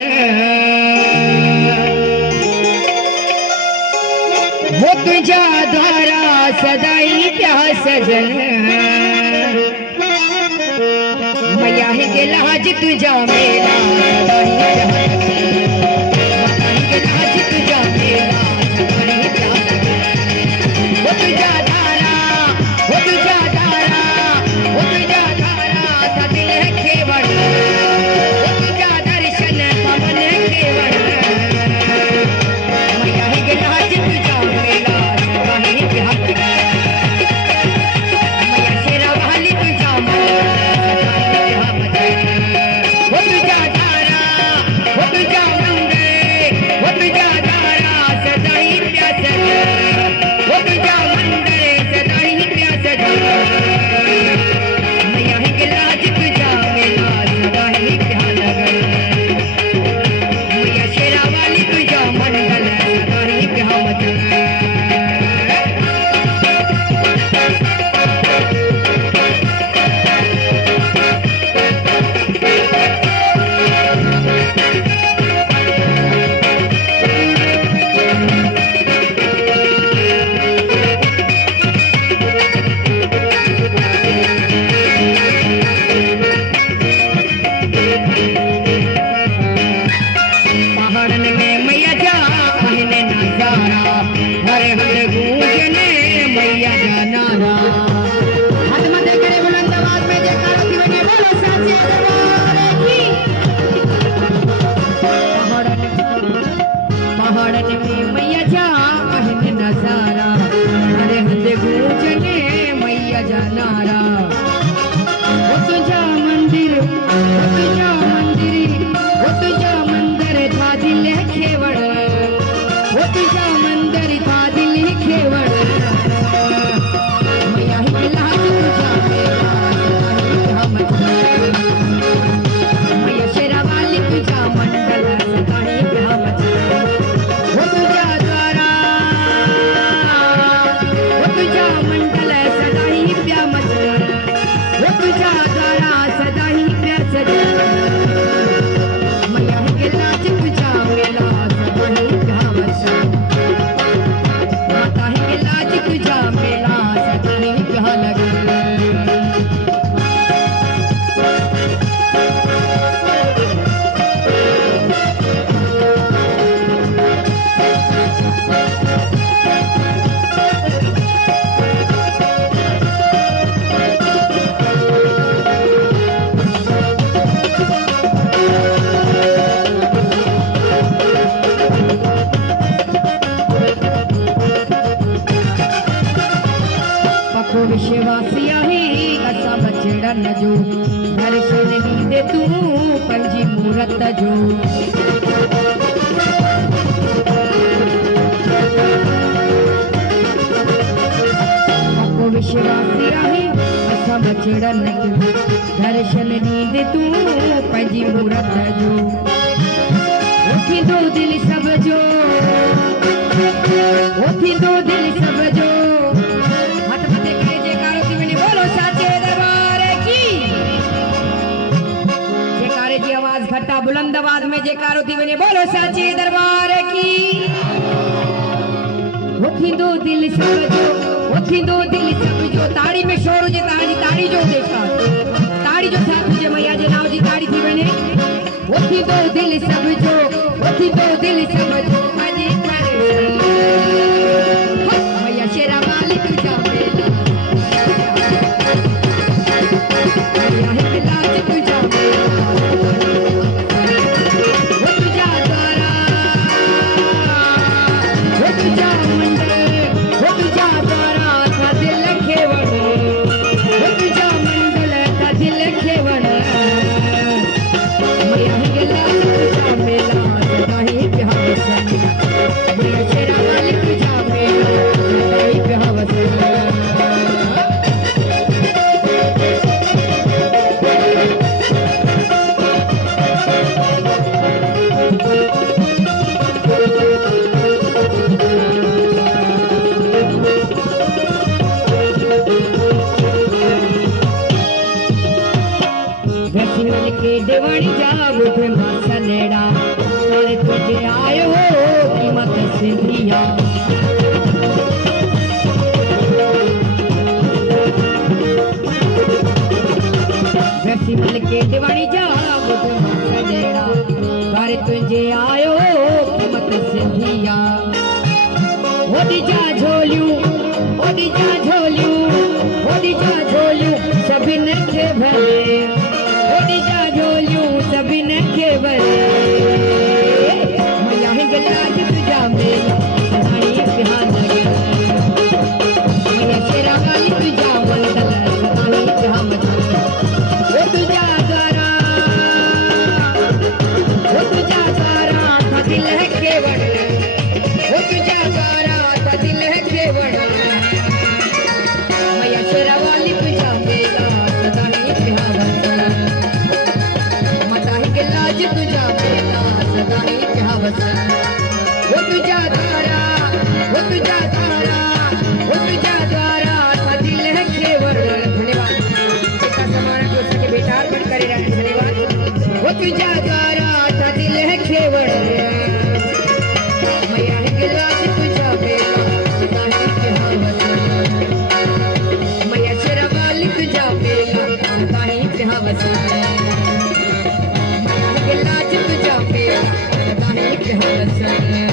हो तुझ्या द्वारा सदाई प्यास जन मैया ही गेला आज तुझ्या मेला तुझ्या मेला हो तुझ्या दारा हो तुझ्या दारा हो तुझ्या दारा सदिल केवळ हो तुझ्या दर्शन पवन केवळ मैया ही गेला आज तुझ्या मेला सदाई प्यास मैया शेरा वाली तुझ्या हो तुझ्या दारा हो तुझ्या मंदिर हो तुझ्या दारा सदाई प्यास हो तुझ्या मंदिर सदाई प्यास मैया ही गेला आज तुझ्या मेला सदाई प्यास मैया शेरा वाली तुझ्या मंडल सदाई प्यास पहाड़न में मैया जा कहने नजारा हरे हरे गूंजने मैया जा नारा हाथ मत करे बुलंद आवाज में जयकारा की बने बोलो साचे दरबार की पहाड़न में मैया जा कहने नजारा हरे हरे गूंजने मैया जा नारा वो तुझा मंदिर वो तुझा मंदिर वो तुझा मंदिर था दिल खेवड़ वो तुझा मंदिर था दिल खेवड़ मैया ही गेला तुझा मेला मैया शेरा वाली तुझा मंडल सदाई प्यास वो तुझा द्वारा वो तुझा मंडल सदाई प्यास वो तुझा द्वारा सदाई प्यास मैया ही गेला तुझ्या मेला सदाई प्यास माता ही गेला तुझ्या मेला सदाई प्यास पको विश्वासी आहे असा बचड़न जो दर्शन ही दे तू पंजी मूरत जो पको विश्वासी आहे असा बचड़न जो दर्शन ही दे तू पंजी मूरत जो उठी दो दिल सब जो उठी दो दिल सब जो घटा बुलंद आवाज में जयकारो थी वने बोलो साचे दरबार की उठी दो दिल सब जो उठी दो दिल सब जो ताड़ी में शोर हो जे ताड़ी ताड़ी जो देखा ताड़ी जो था तुझे मैया जे नाव जी ताड़ी थी वने उठी दो दिल सब जो उठी दो दिल सब जो मजे मैया शेरा वाली तुझा मेला मैया ही गेला तुझा मेला मैया ही गेला मेलवाणी जा बुध सजेड़ा कर तुझे आयो मत सिंधिया ओडी जा झोलियूं ओडी जा झोलियूं ओडी जा झोलियूं सभिन खे भले ओडी जा झोलियूं सभिन खे भले मैया हिंग लाज तुझा मेला सदाई बिहान लगे मैया शेरा वाली तुझा मंडल सदाई बिहान वो तुझा द्वारा था दिल है केवड़ वो तुझा द्वारा था दिल है केवड़ मैया शेरा वाली तुझा मेला सदाई बिहान माता हिंग लाज तुझा मेला सदाई बिहान वो तुझा द्वारा वो तुझा द्वारा वो तुझा द्वारा था दिल है केवड़ धन्यवाद पिता समाना को सके बेटा अर्पण करे रहे धन्यवाद वो तुझा द्वारा था दिल है केवड़ मैया हिंग लाज तुझा मेला सदाई बिहान मैया शेरा वाली तुझा मेला सदाई बिहान मैया हिंग लाज तुझा मेला सदाई बिहान